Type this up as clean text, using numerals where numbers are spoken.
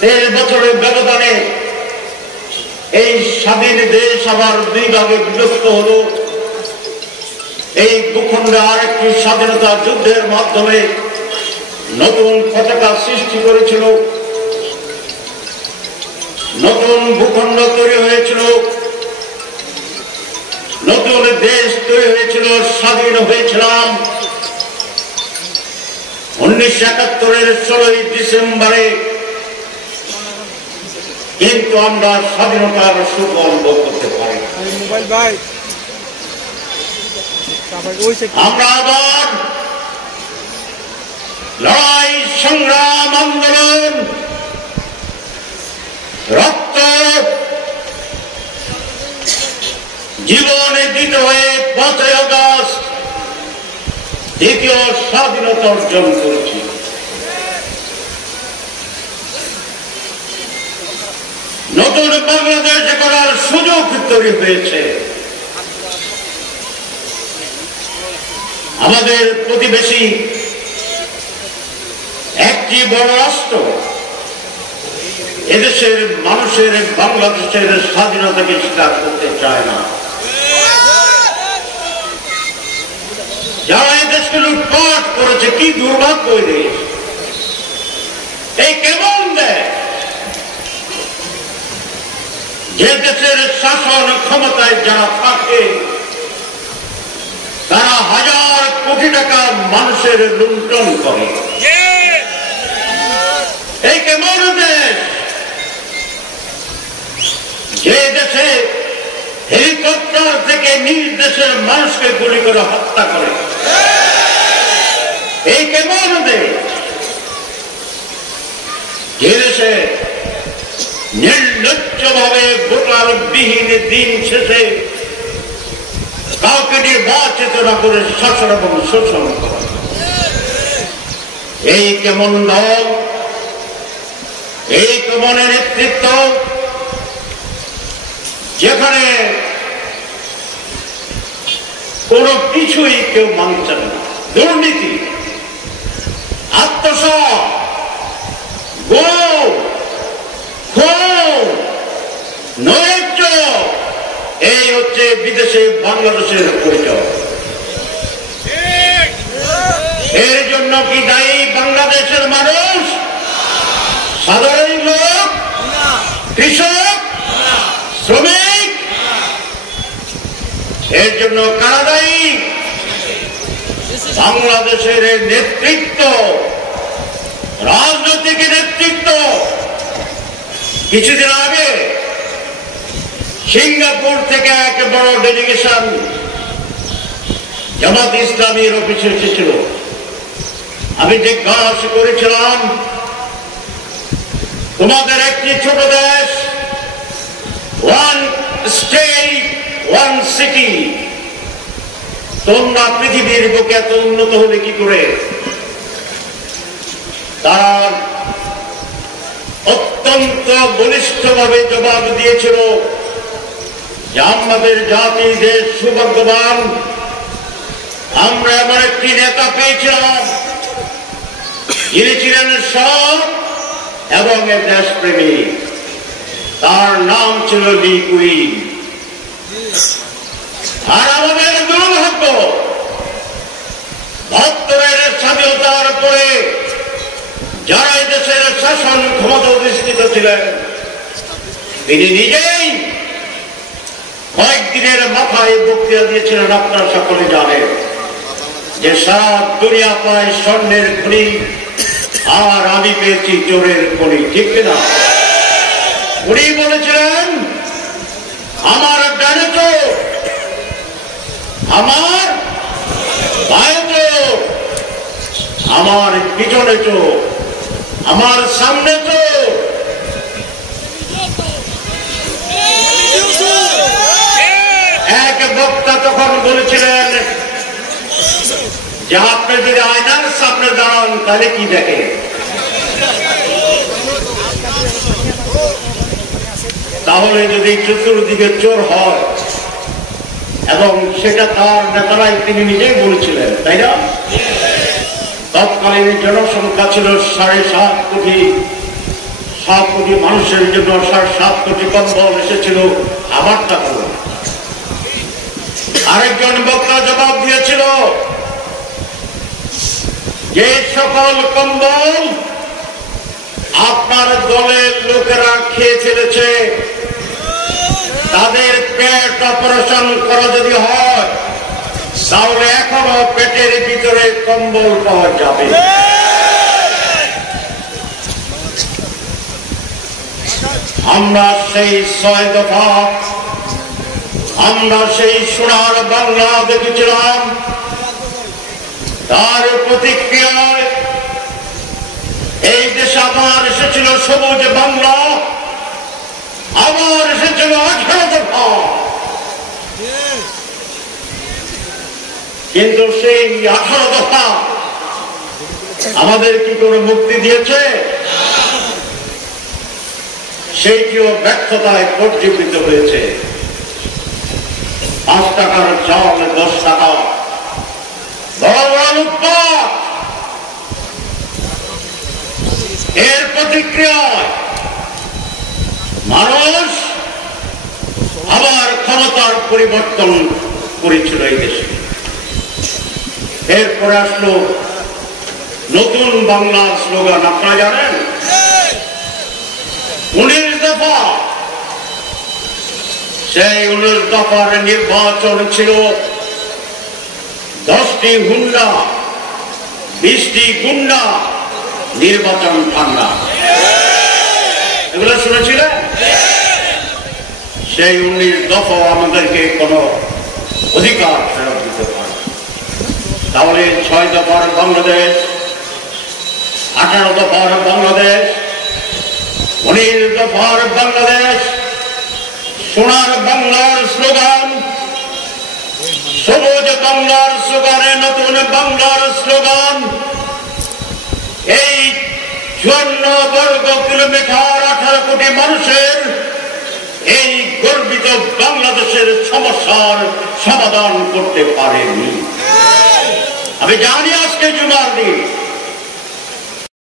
13 বছরের ব্যবধানে এই স্বাধীন দেশ আবার দুই ভাগে বিভক্ত হল। এই ভূখণ্ডে আরেকটি স্বাধীনতা যুদ্ধের মাধ্যমে নতুন পতাকা সৃষ্টি করেছিল, নতুন ভূখণ্ড তৈরি হয়েছিল, নতুন দেশ তৈরি হয়েছিল, স্বাধীন হয়েছিলাম 1971-এর 16 ডিসেম্বরে। কিন্তু আমরা স্বাধীনতার সুফল ভোগ করতে পারি। আমরা আবার লড়াই, সংগ্রাম, আন্দোলন, রক্ত, জীবনে দিতে হয়ে 5 আগস্ট দ্বিতীয় স্বাধীনতা অর্জন করেছি। নতুন বাংলাদেশ করার সুযোগ তৈরি হয়েছে। আমাদের প্রতিবেশী একটি বড় রাষ্ট্র এদেশের মানুষের বাংলাদেশের স্বাধীনতাকে স্বীকার করতে চায় না। যারা এদেশকে লুটপাট করেছে, কি দুর্ভাগ্য দেশ, এই কেমন দেশ যে দেশের শাসন ক্ষমতায় যারা থাকে তারা হাজার কোটি টাকা মানুষের লুণ্ঠন করে। এই কেমন দেশ যে দেশে হেলিকপ্টার থেকে নিজ দেশের মানুষকে গুলি করে হত্যা করে। এই কেমন দেশ যে দেশে নির্লজ্জভাবে ভোটার বিহীন দিন শেষে কাউকে নির্বাচিত না করে শাসন এবং শোষণ করে। এই কেমন দল, এই কেমন নেতৃত্ব যেখানে কোনো কিছুই কেউ মানছেন না। দুর্নীতি, আত্মসাৎ, নৈরাজ্য, এই হচ্ছে বিদেশে বাংলাদেশের পরিচয়। এর জন্য কি দায়ী বাংলাদেশের মানুষ, সাধারণ লোক, কৃষক, শ্রমিক? এর জন্য কারা দায়ী? বাংলাদেশের নেতৃত্ব, রাজনৈতিক নেতৃত্ব। কিছুদিন আগে সিঙ্গাপুর থেকে এক বড় ডেলিগেশন জামাত ইসলামীর অফিসে এসেছিল। আমি জিজ্ঞাসা করেছিলাম, তোমাদের একটি ছোট দেশ, ওয়ান স্টেট ওয়ান সিটি, তোমরা পৃথিবীর বুকে এত উন্নত হলে কি করে? তার অত্যন্ত বলিষ্ঠভাবে জবাব দিয়েছিল যে আমাদের জাতি দেশ সৌভাগ্যবান, আমরা এমন একটি নেতা পেয়েছিলাম যিনি ছিলেন সৎ এবং দেশপ্রেমী। তার নাম ছিল লি কুইন। আর আমাদের দুর্ভাগ্য, ৭২-এর স্বাধীনতার পরে যারা এই দেশের শাসন ক্ষমতা অধিষ্ঠিত ছিলেন, তিনি নিজেই কয়েকদিনের মাথায় বক্তৃতা দিয়েছিলেন। আপনারা সকলে জানেন যে সারা দুনিয়া পায় স্বর্ণের খনি, আর আমি পেয়েছি চোরের খনি, ঠিক না? উনি বলেছিলেন, আমার ডানে চোর, আমার বায়ে চোর, আমার পিছনে চোর, আমার সামনে চোর। এক বক্তা তখন বলেছিলেন যে আপনি যদি আয়নার সামনে দাঁড়ান তাহলে কি দেখে? তাহলে যদি চতুর্দিকে চোর হয়, এবং সেটা তার নেতারাই তিনি নিজেই বলেছিলেন, তাই না? তৎকালীন জনসংখ্যা ছিল ৭.৫ কোটি, 7 কোটি মানুষের জন্য 7.5 কোটি কম্বল এসেছিল, আমারটা করো। আরেকজন বক্তা জবাব দিয়েছিল, যে সকল কম্বল আপনার দলের লোকেরা খেয়ে ফেলেছে, তাদের পেট অপারেশন করা যদি হয়, তাহলে এখনো পেটের ভিতরে কম্বল পাওয়া যাবে। আমরা সেই 6 দফা, আমরা সেই সোনার বাংলা দেখেছিলাম, তার প্রতিক্রিয়ায় এই দেশে আবার এসেছিল সবুজ বাংলা, আবার এসেছিল 18 দফা। কিন্তু সেই 18 দফা আমাদের কি কোনো মুক্তি দিয়েছে? সেইটিও ব্যর্থতায় পর্যবেক্ষিত হয়েছে। 5 টাকার চাল 10 টাকা, এর প্রতিক্রিয়ায় মানুষ আবার ক্ষমতার পরিবর্তন করেছিল এই দেশে। এরপরে আসলো নতুন বাংলার স্লোগান, আপনারা জানেন, 19 দফা। সেই 19 দফার নির্বাচন ছিল 10টি হুন্ডা, 20টি গুন্ডা, নির্বাচন ঠান্ডা। এগুলো শুনেছিলেন? সেই 19 দফা আমাদেরকে কোন অধিকার ফেরত দিতে পারে। তাহলে 6 দফার বাংলাদেশ, 18 দফার বাংলাদেশ, 19 দফার বাংলাদেশ, সোনার বাংলার স্লোগান, সবুজ বাংলার স্লোগানে নতুন বাংলার স্লোগান, এই 54 বর্গ কিলোমিটার 18 কোটি মানুষের এই গর্বিত বাংলাদেশের সমস্যার সমাধান করতে পারেনি। আমি জানি আজকে জুমার দিন,